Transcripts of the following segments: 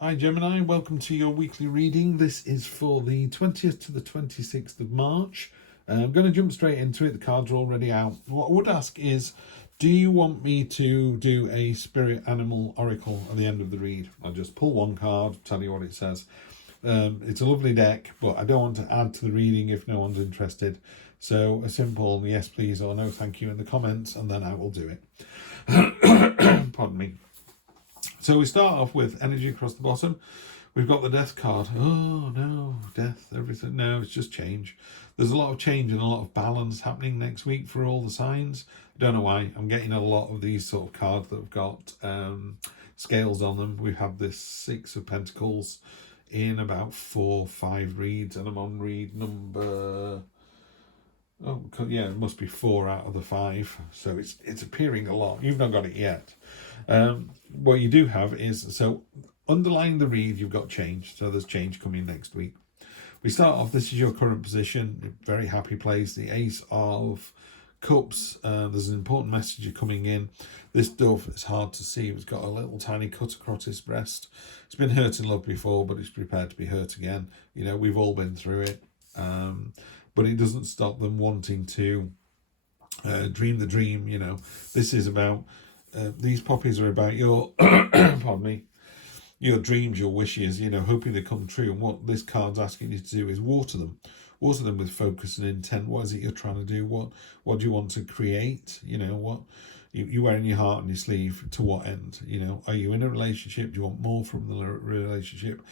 Hi Gemini, welcome to your weekly reading. This is for the 20th to the 26th of March. I'm going to jump straight into it. The cards are already out. What I would ask is, do you want me to do a spirit animal oracle at the end of the read? I'll just pull one card, tell you what it says. It's a lovely deck, but I don't want to add to the reading if no one's interested. So a simple yes please or no thank you in the comments, and then I will do it. Pardon me. So we start off with energy across the bottom. We've got the death card. Oh no, death, everything. No, it's just change. There's a lot of change and a lot of balance happening next week for all the signs. I don't know why. I'm getting a lot of these sort of cards that have got scales on them. We've had this Six of Pentacles in about 4 or 5 reads, and I'm on read number... Oh, yeah, it must be 4 out of the 5. So it's appearing a lot. You've not got it yet. What you do have is, so underlying the read, you've got change. So there's change coming next week. We start off, this is your current position. Very happy place. The Ace of Cups. There's an important message coming in. This dove is hard to see. It's got a little tiny cut across its breast. It's been hurt in love before, but it's prepared to be hurt again. You know, we've all been through it. But it doesn't stop them wanting to dream the dream. You know, this is about, these poppies are about your, pardon me, your dreams, your wishes, you know, hoping they come true. And what this card's asking you to do is water them with focus and intent. What is it you're trying to do? What do you want to create? You know, what you wear in your heart and your sleeve, to what end? You know, are you in a relationship? Do you want more from the relationship?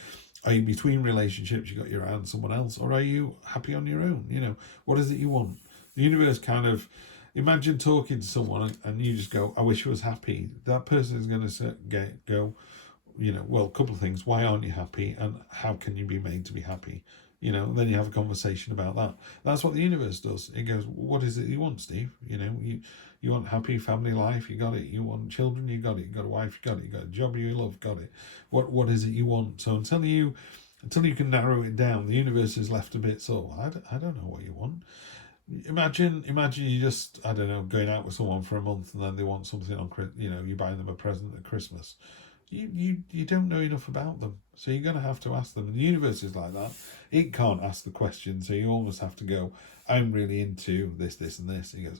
Are you between relationships? You got your eye on someone else, or are you happy on your own? You know, what is it you want? The universe kind of, imagine talking to someone and you just go, I wish I was happy. That person is going to go, you know, well, a couple of things. Why aren't you happy? And how can you be made to be happy? You know, and then you have a conversation about that. That's what the universe does. It goes, what is it you want, Steve? You know, you want happy family life, you got it. You want children, you got it. You got a wife, you got it. You got a job you love, got it. What is it you want? So until you can narrow it down, the universe is left a bit so, I don't know what you want. Imagine you just, I don't know, going out with someone for a month and then they want something on, you know, you buy them a present at Christmas. You don't know enough about them, so you're going to have to ask them. And the universe is like that. It can't ask the question, so you almost have to go, I'm really into this, and this. And he goes,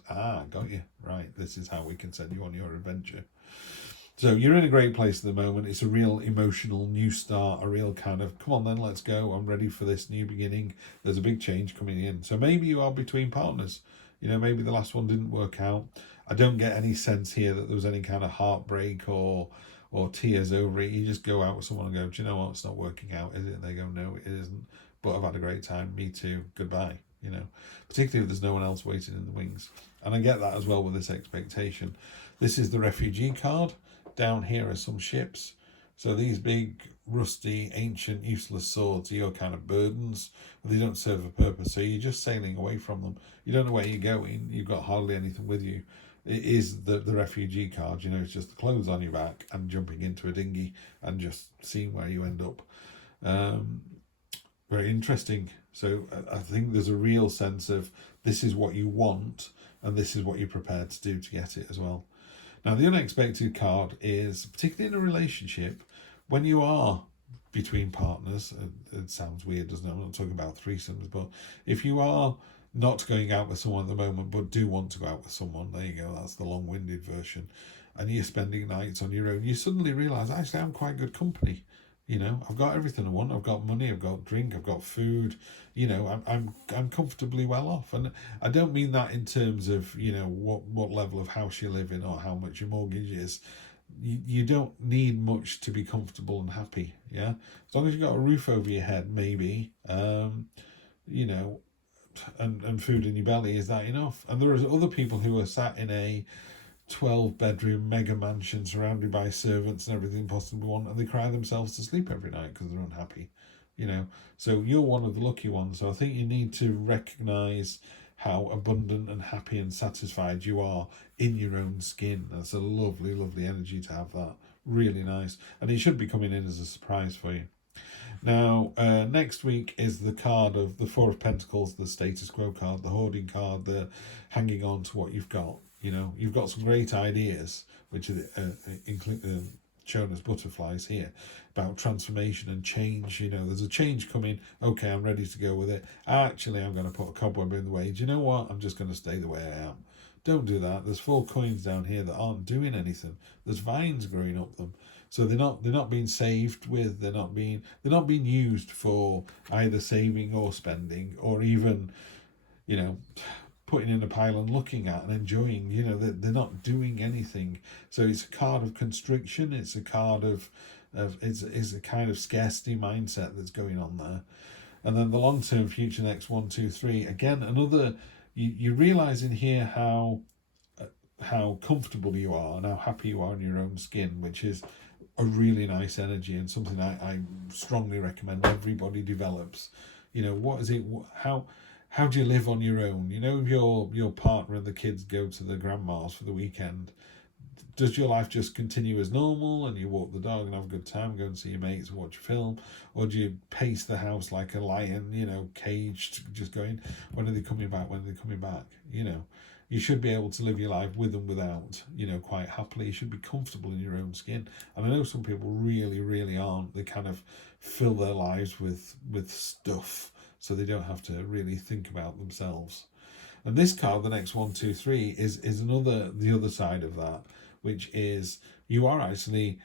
got you. Right, this is how we can send you on your adventure. So you're in a great place at the moment. It's a real emotional new start, a real kind of, come on then, let's go. I'm ready for this new beginning. There's a big change coming in. So maybe you are between partners. You know, maybe the last one didn't work out. I don't get any sense here that there was any kind of heartbreak or tears over it. You just go out with someone and go, do you know what, it's not working out, is it? And they go, no, it isn't, but I've had a great time, me too, goodbye. You know, particularly if there's no one else waiting in the wings. And I get that as well with this expectation. This is the refugee card. Down here are some ships. So these big, rusty, ancient, useless swords are your kind of burdens. They don't serve a purpose, so you're just sailing away from them. You don't know where you're going. You've got hardly anything with you. It is the refugee card, you know, it's just the clothes on your back and jumping into a dinghy and just seeing where you end up. Very interesting. So I think there's a real sense of this is what you want and this is what you're prepared to do to get it as well. Now, the unexpected card is, particularly in a relationship, when you are between partners, it sounds weird, doesn't it? I'm not talking about threesomes, but if you are not going out with someone at the moment, but do want to go out with someone, there you go, that's the long-winded version, and you're spending nights on your own, you suddenly realise, actually, I'm quite good company. You know, I've got everything I want. I've got money, I've got drink, I've got food. You know, I'm comfortably well off. And I don't mean that in terms of, you know, what level of house you live in or how much your mortgage is. You don't need much to be comfortable and happy, yeah? As long as you've got a roof over your head, maybe, you know, and food in your belly, is that enough? And there are other people who are sat in a 12-bedroom mega mansion surrounded by servants and everything possible want, and they cry themselves to sleep every night because they're unhappy, you know. So you're one of the lucky ones. So I think you need to recognize how abundant and happy and satisfied you are in your own skin. That's a lovely, lovely energy to have. That really nice, and it should be coming in as a surprise for you. Now, next week is the card of the Four of Pentacles, the status quo card, the hoarding card, the hanging on to what you've got. You know, you've got some great ideas, which shown as butterflies here, about transformation and change. You know, there's a change coming. Okay, I'm ready to go with it. Actually, I'm going to put a cobweb in the way. Do you know what? I'm just going to stay the way I am. Don't do that. There's 4 coins down here that aren't doing anything. There's vines growing up them. So they're not being saved with, they're not being used for either saving or spending, or even, you know, putting in a pile and looking at and enjoying. You know, they're not doing anything. So it's a card of constriction. It's a card of it's a kind of scarcity mindset that's going on there. And then the long-term future, next 1, 2, 3. Again, another, you realise in here how comfortable you are and how happy you are in your own skin, which is a really nice energy and something I strongly recommend everybody develops. You know, what is it? How do you live on your own? You know, if your partner and the kids go to the grandma's for the weekend, does your life just continue as normal and you walk the dog and have a good time, go and see your mates and watch a film? Or do you pace the house like a lion, you know, caged, just going, when are they coming back? When are they coming back? You know, you should be able to live your life with and without, you know, quite happily. You should be comfortable in your own skin. And I know some people really, really aren't. They kind of fill their lives with stuff, so they don't have to really think about themselves. And this card, the next 1, 2, 3, is the other side of that, which is you are actually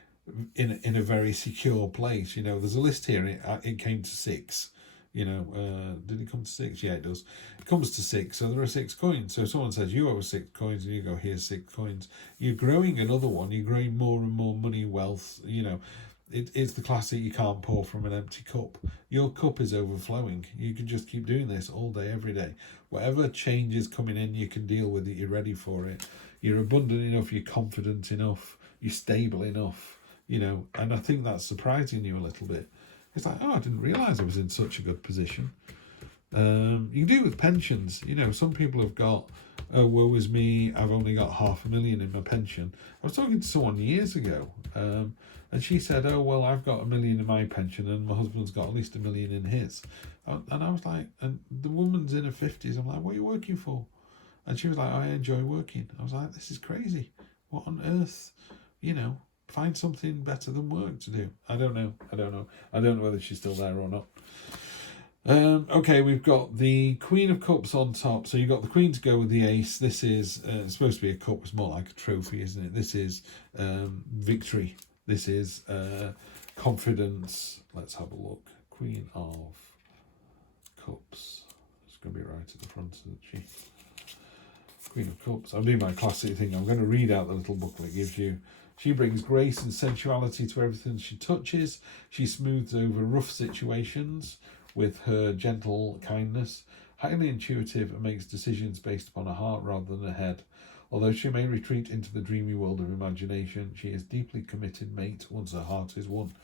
in a very secure place. You know, there's a list here. It came to 6. You know, did it come to 6? Yeah, it does. It comes to 6, so there are 6 coins. So someone says you have 6 coins, and you go, here's 6 coins. You're growing another one. You're growing more and more money, wealth. You know, it's the classic, you can't pour from an empty cup. Your cup is overflowing. You can just keep doing this all day, every day. Whatever change is coming in, you can deal with it. You're ready for it. You're abundant enough. You're confident enough. You're stable enough. You know, and I think that's surprising you a little bit. It's like, oh, I didn't realise I was in such a good position. You can do it with pensions. You know, some people have got, oh, woe is me, I've only got $500,000 in my pension. I was talking to someone years ago, and she said, oh, well, I've got $1 million in my pension and my husband's got at least $1 million in his. And I was like, and the woman's in her 50s. I'm like, what are you working for? And she was like, I enjoy working. I was like, this is crazy. What on earth? You know, find something better than work to do. I don't know. I don't know whether she's still there or not. Okay, we've got the Queen of Cups on top. So you've got the Queen to go with the Ace. This is supposed to be a cup. It's more like a trophy, isn't it? This is victory. This is confidence. Let's have a look. Queen of Cups. It's going to be right at the front, isn't she? Queen of Cups. I'm doing my classic thing. I'm going to read out the little booklet it gives you. She brings grace and sensuality to everything she touches. She smooths over rough situations with her gentle kindness. Highly intuitive and makes decisions based upon her heart rather than her head. Although she may retreat into the dreamy world of imagination, she is deeply committed mate once her heart is won.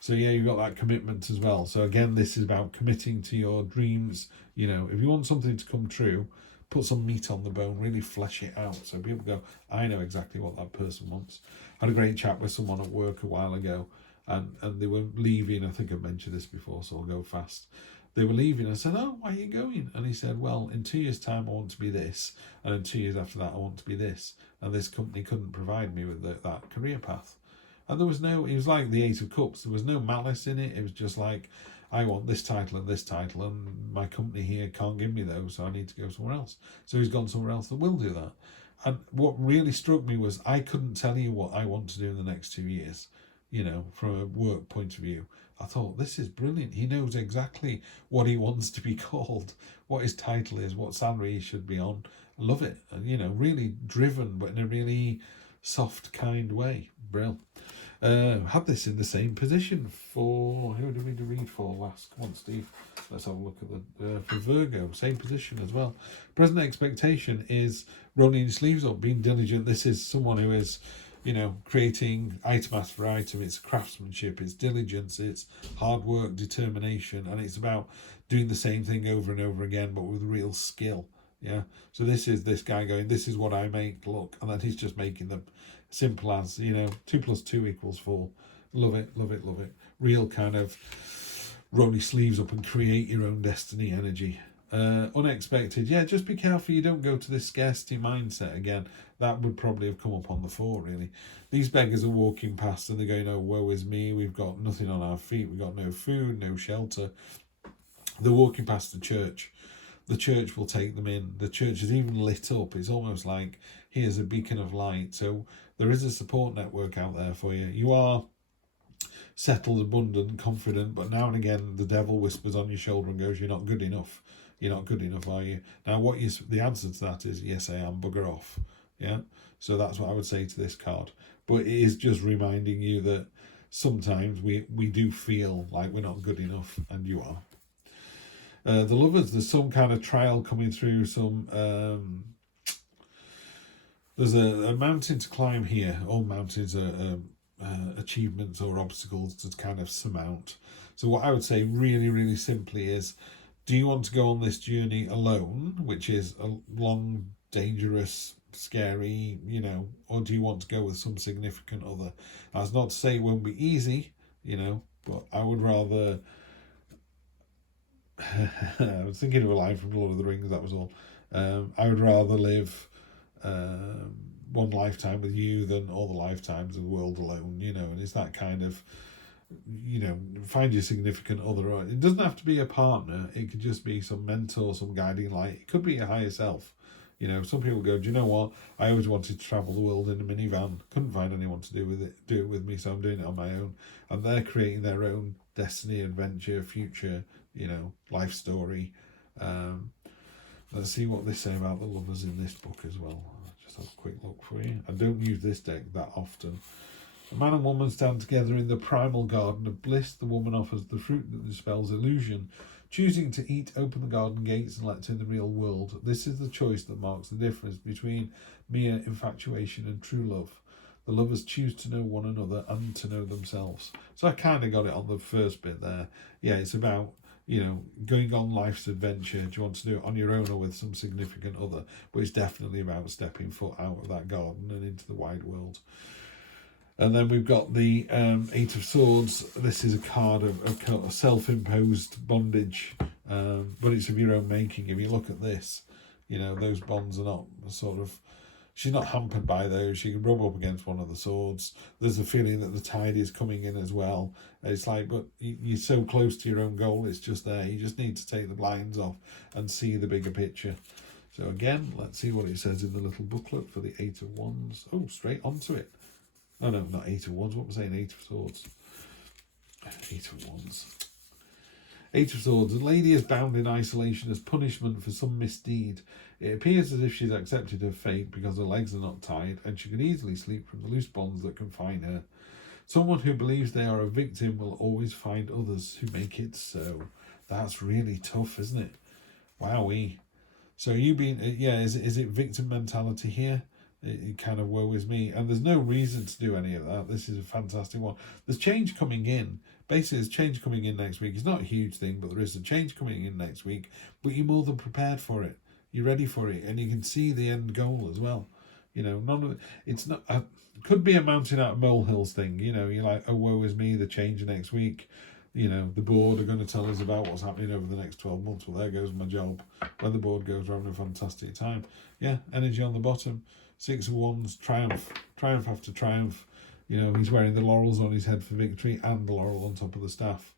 So yeah, you've got that commitment as well. So again, this is about committing to your dreams. You know, if you want something to come true, put some meat on the bone, really flesh it out. So people go, I know exactly what that person wants. I had a great chat with someone at work a while ago, and they were leaving. I think I've mentioned this before, so I'll go fast. They were leaving. I said, oh, why are you going? And he said, well, in 2 years' time, I want to be this. And in 2 years after that, I want to be this. And this company couldn't provide me with that career path. And there was no, it was like the Eight of Cups. There was no malice in it. It was just like, I want this title, and my company here can't give me those, so I need to go somewhere else. So he's gone somewhere else that will do that. And what really struck me was I couldn't tell you what I want to do in the next 2 years, you know, from a work point of view. I thought, this is brilliant. He knows exactly what he wants to be called, what his title is, what salary he should be on. I love it. And, you know, really driven, but in a really soft, kind way. Brill. Had this in the same position for, who did we read for last? Come on, Steve. Let's have a look at the, for Virgo, same position as well. Present expectation is rolling your sleeves up, being diligent. This is someone who is, you know, creating item after item. It's craftsmanship, it's diligence, it's hard work, determination, and it's about doing the same thing over and over again, but with real skill. Yeah. So this is this guy going, this is what I make, look, and then he's just making them simple as, you know, 2 + 2 = 4. Love it, love it, love it. Real kind of roll your sleeves up and create your own destiny energy. Unexpected. Yeah, just be careful you don't go to this scarcity mindset again. That would probably have come up on the 4, really. These beggars are walking past and they're going, oh, woe is me. We've got nothing on our feet. We've got no food, no shelter. They're walking past the church. The church will take them in. The church is even lit up. It's almost like here's a beacon of light. So there is a support network out there for you. You are settled, abundant, confident, but now and again the devil whispers on your shoulder and goes, you're not good enough. You're not good enough, are you? Now, the answer to that is, yes, I am, bugger off. Yeah? So that's what I would say to this card. But it is just reminding you that sometimes we do feel like we're not good enough, and you are. The Lovers, there's some kind of trial coming through, there's a mountain to climb here. All mountains are achievements or obstacles to kind of surmount. So what I would say really, really simply is, do you want to go on this journey alone, which is a long, dangerous, scary, or do you want to go with some significant other? That's not to say it won't be easy, but I would rather... I was thinking of a line from Lord of the Rings, that was all. I would rather live one lifetime with you than all the lifetimes of the world alone, and it's that kind of, find your significant other. It doesn't have to be a partner. It could just be some mentor, some guiding light. It could be a higher self. Some people go, do you know what? I always wanted to travel the world in a minivan. Couldn't find anyone to do it with me, so I'm doing it on my own. And they're creating their own destiny, adventure, future, life story. Let's see what they say about the Lovers in this book as well. I'll just have a quick look for you. I don't use this deck that often. A man and woman stand together in the primal garden of bliss. The woman offers the fruit that dispels illusion. Choosing to eat, open the garden gates and let in the real world. This is the choice that marks the difference between mere infatuation and true love. The lovers choose to know one another and to know themselves. So I kind of got it on the first bit there. Yeah, it's about, going on life's adventure. Do you want to do it on your own or with some significant other? But it's definitely about stepping foot out of that garden and into the wide world. And then we've got the 8 of Swords. This is a card of self-imposed bondage, but it's of your own making. If you look at this, those bonds are not she's not hampered by those. She can rub up against one of the swords. There's a feeling that the tide is coming in as well. It's like, but you're so close to your own goal, it's just there. You just need to take the blinds off and see the bigger picture. So again, let's see what it says in the little booklet for the 8 of Wands. Oh, straight onto it. Oh no, not 8 of Wands. What was I saying? 8 of Swords. 8 of Wands. 8 of Swords. A lady is bound in isolation as punishment for some misdeed. It appears as if she's accepted her fate because her legs are not tied and she can easily sleep from the loose bonds that confine her. Someone who believes they are a victim will always find others who make it so. That's really tough, isn't it? Wowee. So you being, is it victim mentality here? It kind of worries me, and there's no reason to do any of that. This is a fantastic one. There's change coming in. Basically, there's change coming in next week. It's not a huge thing, but there is a change coming in next week. But you're more than prepared for it. You're ready for it, and you can see the end goal as well. None of it's not. Could be a mountain out of molehills thing. You're like, oh, woe is me. The change next week. The board are going to tell us about what's happening over the next 12 months. Well, there goes my job. When the board goes, we're having a fantastic time. Yeah, energy on the bottom. 6 of Wands, triumph after triumph. He's wearing the laurels on his head for victory and the laurel on top of the staff.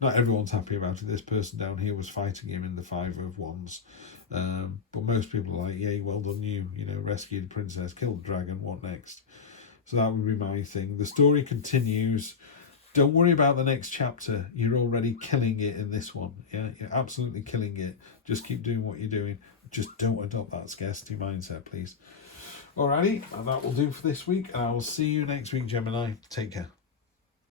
Not everyone's happy about it. This person down here was fighting him in the 5 of Wands. But most people are like, yay, well done you. Rescued the princess, killed the dragon, what next? So that would be my thing. The story continues. Don't worry about the next chapter. You're already killing it in this one. Yeah, you're absolutely killing it. Just keep doing what you're doing. Just don't adopt that scarcity mindset, please. Alrighty, and that will do for this week, and I will see you next week, Gemini. Take care.